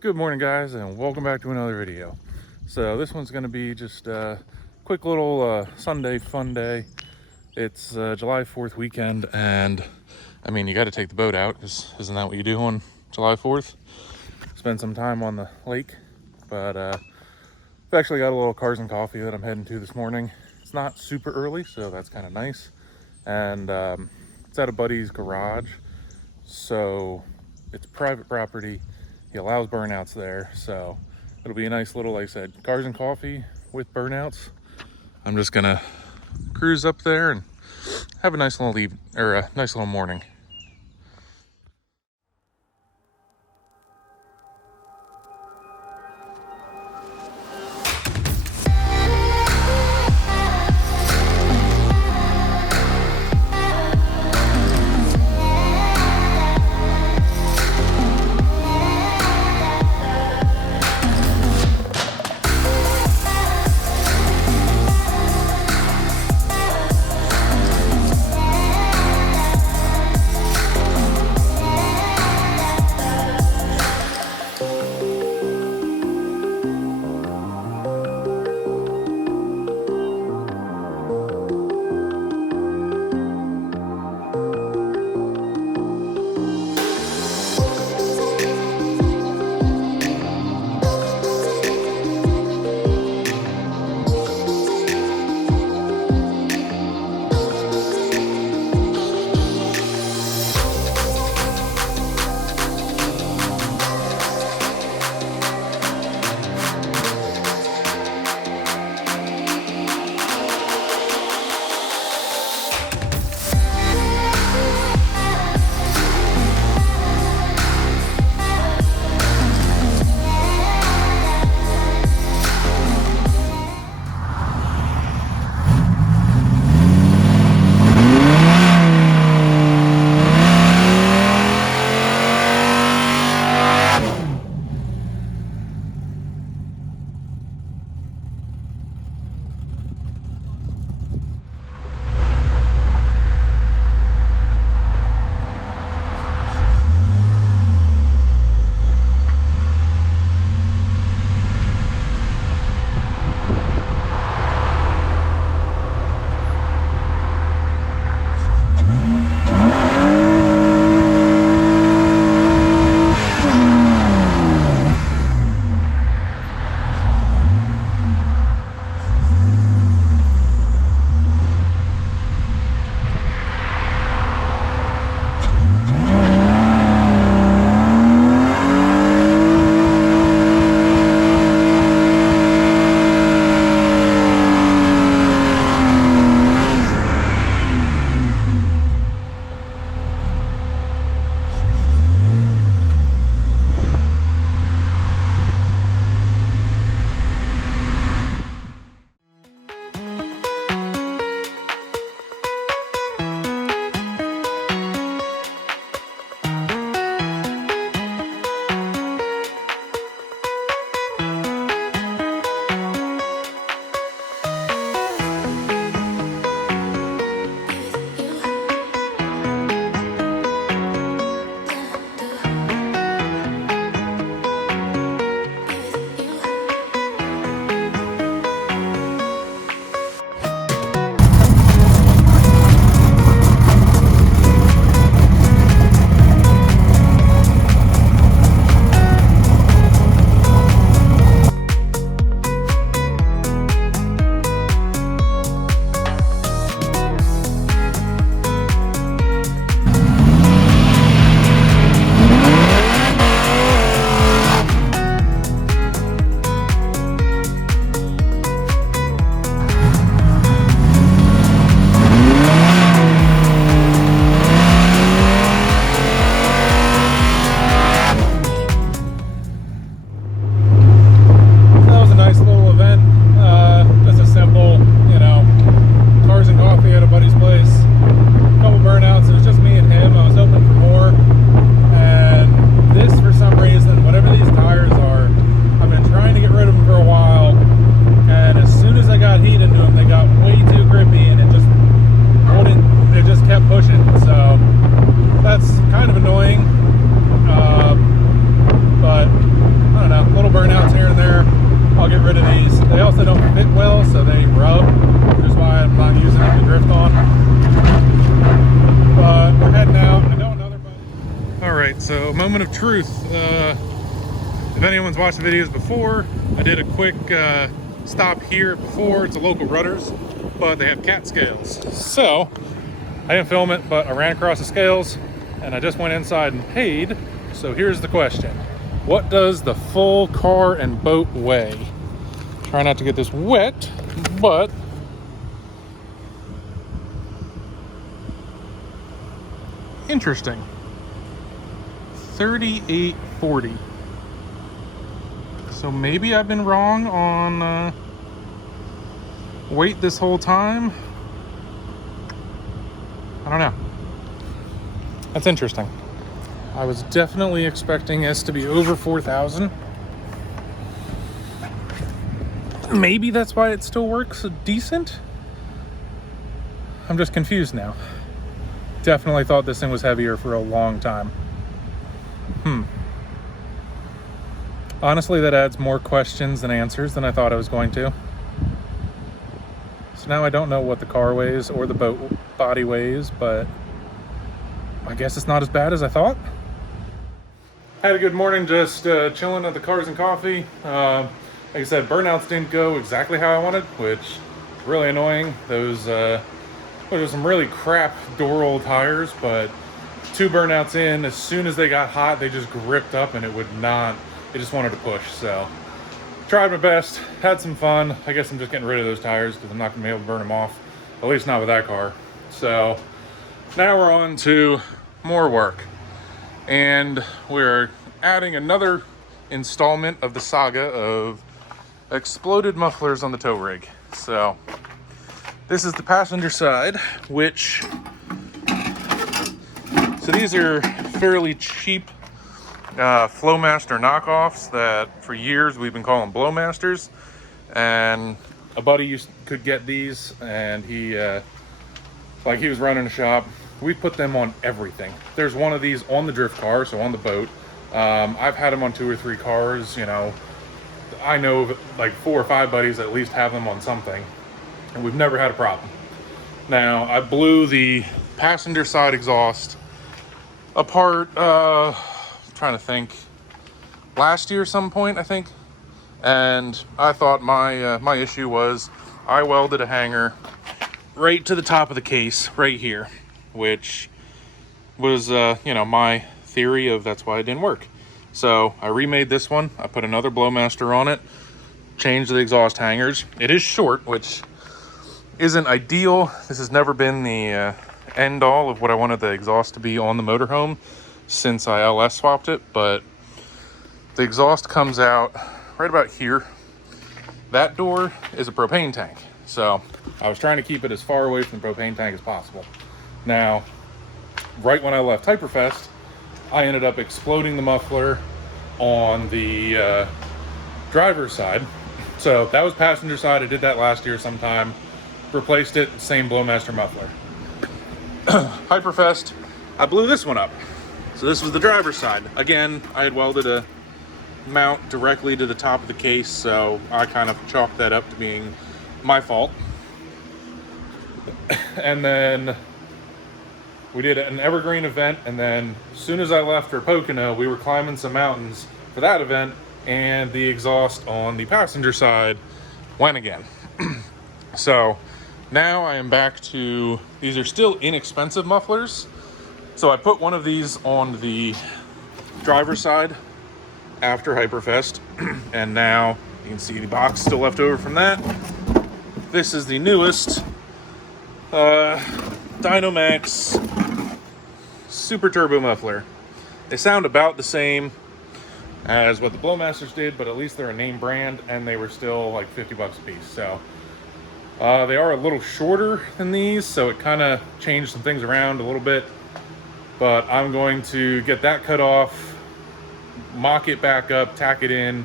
Good morning, guys, and welcome back to another video. So this one's going to be just a quick little Sunday fun day. It's July 4th weekend, and I mean, you got to take the boat out, because isn't that what you do on July 4th? Spend some time on the lake. But I've actually got a little cars and coffee that I'm heading to this morning. It's not super early, so that's kind of nice. And it's at a buddy's garage, so it's private property. He allows burnouts there, so it'll be a nice little, like I said, cars and coffee with burnouts. I'm just gonna cruise up there and have a nice little morning. moment of truth. If anyone's watched the videos before, I did a quick stop here before. It's a local Rudders, but they have cat scales. So I didn't film it, but I ran across the scales and I just went inside and paid. So here's the question. What does the full car and boat weigh? Try not to get this wet, but interesting. 3840. So maybe I've been wrong on weight this whole time. I don't know. That's interesting. I was definitely expecting this to be over 4,000. Maybe that's why it still works decent. I'm just confused now. Definitely thought this thing was heavier for a long time. Honestly, that adds more questions than answers than I thought I was going to. So now I don't know what the car weighs or the boat body weighs, but I guess it's not as bad as I thought. Had a good morning, just chilling at the Cars and Coffee. Like I said, Burnouts didn't go exactly how I wanted, which is really annoying. Those were some really crap door roll tires, but 2 burnouts in, as soon as they got hot, they just gripped up and it just wanted to push. So tried my best, had some fun. I guess I'm just getting rid of those tires because I'm not gonna be able to burn them off, at least not with that car. So now we're on to more work. And we're adding another installment of the saga of exploded mufflers on the tow rig. So this is the passenger side, which, so these are fairly cheap Flowmaster knockoffs that for years we've been calling Blowmasters. And a buddy could get these, and he was running a shop. We put them on everything. There's one of these on the drift car, so on the boat. I've had them on 2 or 3 cars. You know, I know like 4 or 5 buddies that at least have them on something, and we've never had a problem. Now, I blew the passenger side exhaust apart, trying to think, last year some point, I think. And I thought my issue was I welded a hanger right to the top of the case right here, which was, my theory of that's why it didn't work. So I remade this one. I put another Blowmaster on it, changed the exhaust hangers. It is short, which isn't ideal. This has never been the end all of what I wanted the exhaust to be on the motorhome since I LS swapped it, but the exhaust comes out right about here. That door is a propane tank. So I was trying to keep it as far away from the propane tank as possible. Now, right when I left Hyperfest, I ended up exploding the muffler on the driver's side. So that was passenger side. I did that last year sometime. Replaced it, same Blowmaster muffler. Hyperfest, I blew this one up. So this was the driver's side. Again, I had welded a mount directly to the top of the case, so I kind of chalked that up to being my fault. And then we did an Evergreen event, and then as soon as I left for Pocono, we were climbing some mountains for that event, and the exhaust on the passenger side went again. So now I am back to, these are still inexpensive mufflers. So I put one of these on the driver's side after Hyperfest, and now you can see the box still left over from that. This is the newest Dynamax Super Turbo muffler. They sound about the same as what the Blowmasters did, but at least they're a name brand, and they were still like 50 bucks a piece. So they are a little shorter than these, so it kind of changed some things around a little bit. But I'm going to get that cut off, mock it back up, tack it in.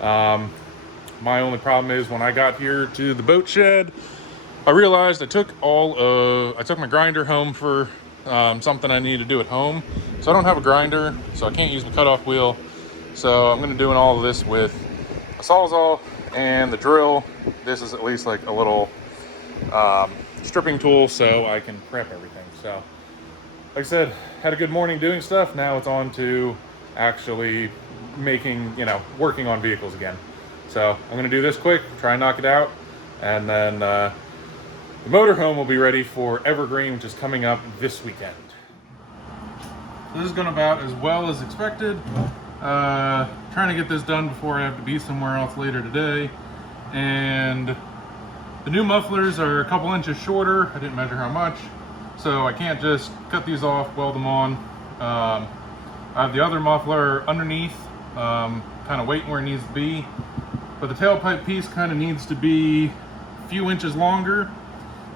My only problem is when I got here to the boat shed, I realized I took my grinder home for something I need to do at home. So I don't have a grinder, so I can't use the cutoff wheel. So I'm gonna do all of this with a Sawzall and the drill. This is at least like a little stripping tool so I can prep everything. So like I said, had a good morning doing stuff. Now it's on to actually making, you know, working on vehicles again. So I'm gonna do this quick, try and knock it out, and then the motorhome will be ready for Evergreen, which is coming up this weekend. This is going about as well as expected. Trying to get this done before I have to be somewhere else later today. And the new mufflers are a couple inches shorter. I didn't measure how much, so I can't just cut these off, weld them on. I have the other muffler underneath, kind of waiting where it needs to be. But the tailpipe piece kind of needs to be a few inches longer.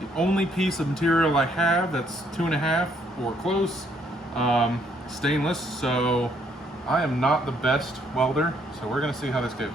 The only piece of material I have that's 2.5 or close, stainless, so I am not the best welder, so we're gonna see how this goes.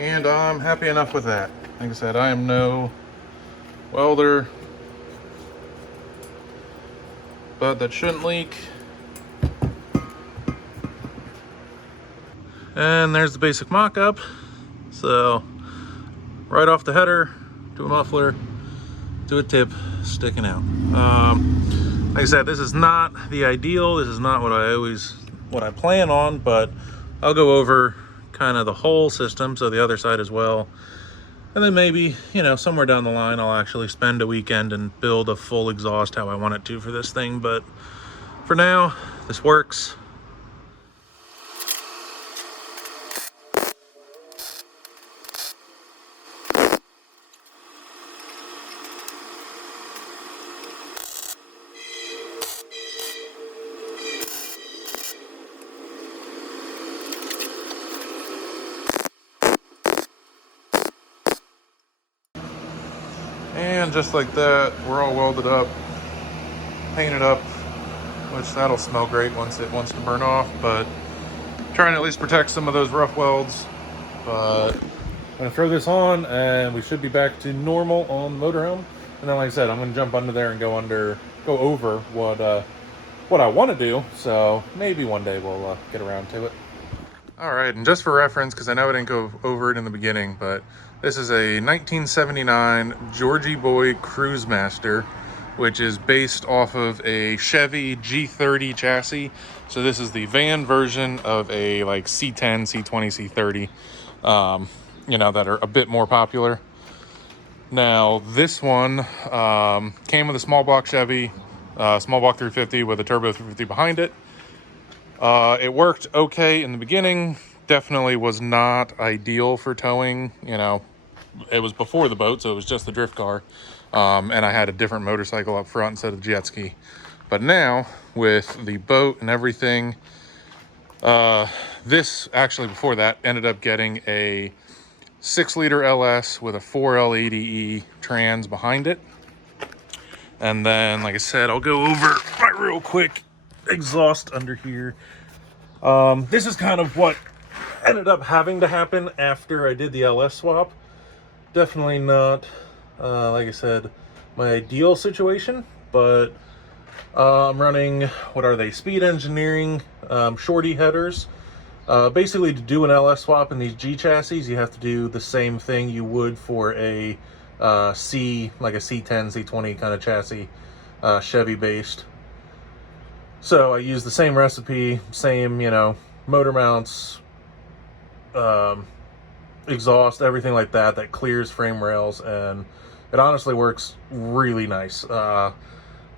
And I'm happy enough with that. Like I said, I am no welder, but that shouldn't leak. And there's the basic mock-up. So right off the header to a muffler to a tip sticking out. Like I said, this is not the ideal. This is not what I plan on, but I'll go over kind of the whole system, so the other side as well. And then maybe, you know, somewhere down the line, I'll actually spend a weekend and build a full exhaust how I want it to for this thing. But for now, this works. And just like that, we're all welded up, painted up, which that'll smell great once it wants to burn off, but trying to at least protect some of those rough welds. But I'm gonna throw this on and we should be back to normal on the motorhome. And then, like I said, I'm gonna jump under there and go over what I want to do. So maybe one day we'll get around to it. All right, and just for reference, because I know I didn't go over it in the beginning, but this is a 1979 Georgie Boy Cruisemaster, which is based off of a Chevy G30 chassis. So this is the van version of a like C10, C20, C30, you know, that are a bit more popular. Now, this one came with a small block Chevy, small block 350 with a turbo 350 behind it. It worked okay in the beginning. Definitely was not ideal for towing. You know, it was before the boat, so it was just the drift car. And I had a different motorcycle up front instead of the jet ski. But now, with the boat and everything, this actually before that ended up getting a 6-liter LS with a 4L ADE trans behind it. And then, like I said, I'll go over my real quick exhaust under here. This is kind of what ended up having to happen after I did the LS swap. Definitely not, like I said, my ideal situation, but I'm running, what are they, Speed Engineering shorty headers. Basically, to do an LS swap in these G chassis, you have to do the same thing you would for a C, like a C10, C20 kind of chassis, Chevy based. So I use the same recipe, same, you know, motor mounts, exhaust, everything like that, that clears frame rails, and it honestly works really nice. I've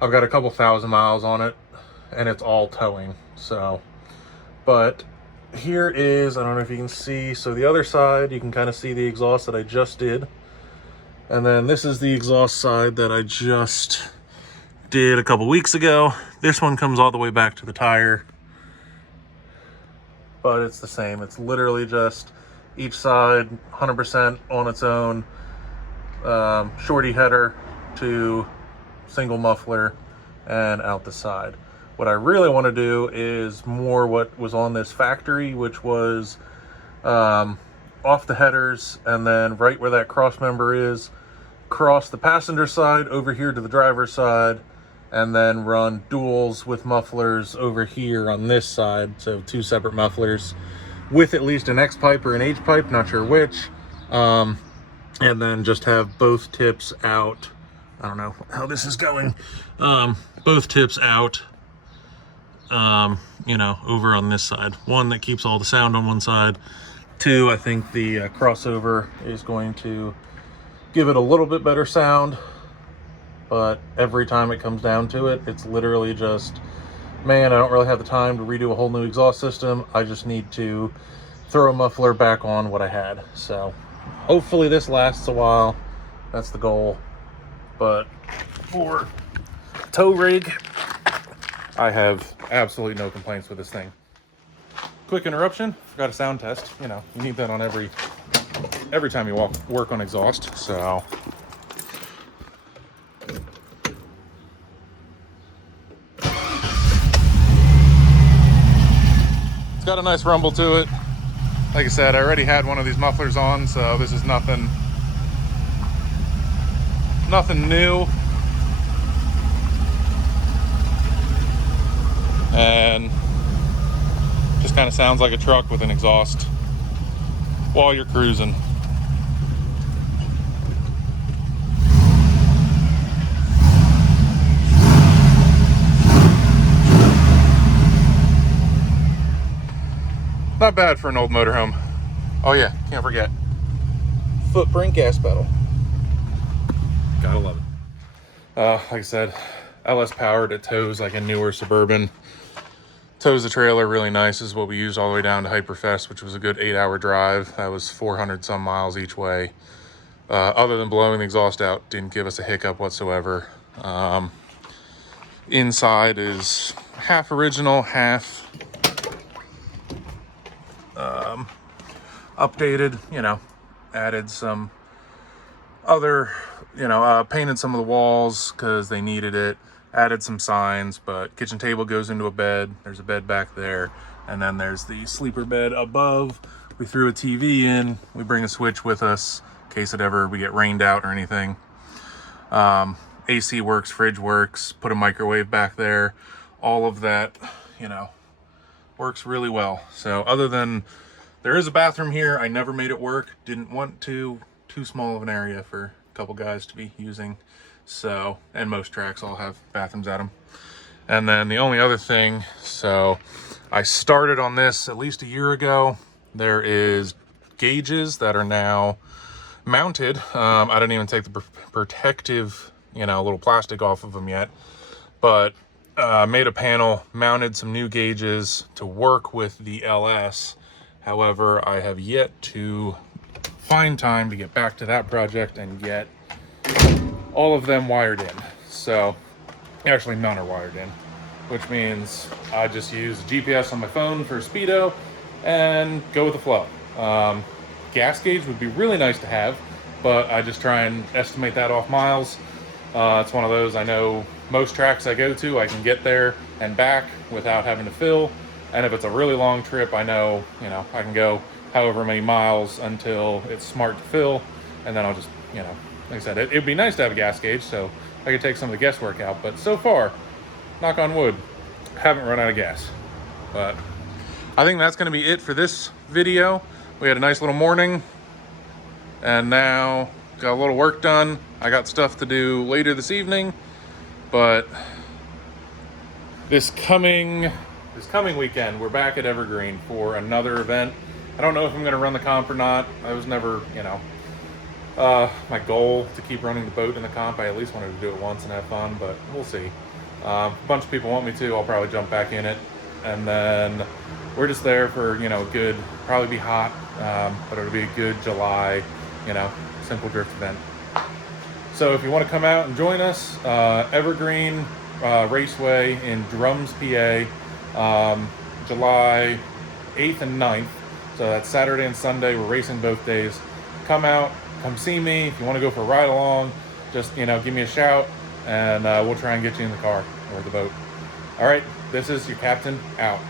got a couple thousand miles on it, and it's all towing, so. But here is, I don't know if you can see, so the other side, you can kind of see the exhaust that I just did. And then this is the exhaust side that I just did a couple weeks ago. This one comes all the way back to the tire, but it's the same. It's literally just each side 100% on its own, shorty header to single muffler and out the side. What I really want to do is more what was on this factory, which was off the headers, and then right where that cross member is, cross the passenger side over here to the driver's side, and then run duals with mufflers over here on this side. So 2 separate mufflers with at least an X pipe or an H pipe, not sure which. And then just have both tips out. I don't know how this is going. Both tips out, you know, over on this side. One that keeps all the sound on one side. 2, I think the crossover is going to give it a little bit better sound, but every time it comes down to it, it's literally just, man, I don't really have the time to redo a whole new exhaust system. I just need to throw a muffler back on what I had. So hopefully this lasts a while. That's the goal. But for tow rig, I have absolutely no complaints with this thing. Quick interruption, forgot a sound test. You know, you need that on every time you work on exhaust. So it's got a nice rumble to it. Like I said, I already had one of these mufflers on, so this is nothing new. And just kind of sounds like a truck with an exhaust while you're cruising. Not bad for an old motorhome. Oh yeah, can't forget. Footprint gas pedal. Gotta love it. Like I said, LS powered. It tows like a newer Suburban. Tows the trailer really nice. This is what we used all the way down to Hyperfest, which was a good 8-hour drive. That was 400 some miles each way. Other than blowing the exhaust out, didn't give us a hiccup whatsoever. Inside is half original, half updated, you know, added some other, you know, painted some of the walls because they needed it, added some signs, but kitchen table goes into a bed. There's a bed back there, and then there's the sleeper bed above. We threw a TV in. We bring a switch with us in case we get rained out or anything. AC works, fridge works, put a microwave back there. All of that, you know, works really well. So other than there is a bathroom here, I never made it work. Didn't want to. Too small of an area for a couple guys to be using. So, and most tracks all have bathrooms at them. And then the only other thing, so I started on this at least a year ago. There is gauges that are now mounted. I didn't even take the protective, you know, little plastic off of them yet, but made a panel, mounted some new gauges to work with the LS. However, I have yet to find time to get back to that project and get all of them wired in. So actually none are wired in, which means I just use GPS on my phone for speedo and go with the flow. Gas gauge would be really nice to have, but I just try and estimate that off miles. It's one of those, I know most tracks I go to, I can get there and back without having to fill. And if it's a really long trip, I know, you know, I can go however many miles until it's smart to fill. And then I'll just, you know, like I said, it'd be nice to have a gas gauge so I could take some of the guesswork out. But so far, knock on wood, haven't run out of gas. But I think that's going to be it for this video. We had a nice little morning, and now got a little work done. I got stuff to do later this evening, but this coming weekend, we're back at Evergreen for another event. I don't know if I'm going to run the comp or not. I was never, you know, my goal to keep running the boat in the comp. I at least wanted to do it once and have fun, but we'll see. A bunch of people want me to. I'll probably jump back in it. And then we're just there for, you know, good, probably be hot, but it'll be a good July, you know, simple drift event. So if you want to come out and join us, Evergreen Raceway in Drums, PA, July 8th and 9th. So that's Saturday and Sunday. We're racing both days. Come out, come see me. If you want to go for a ride along, just, you know, give me a shout. and we'll try and get you in the car or the boat. All right, this is your captain out.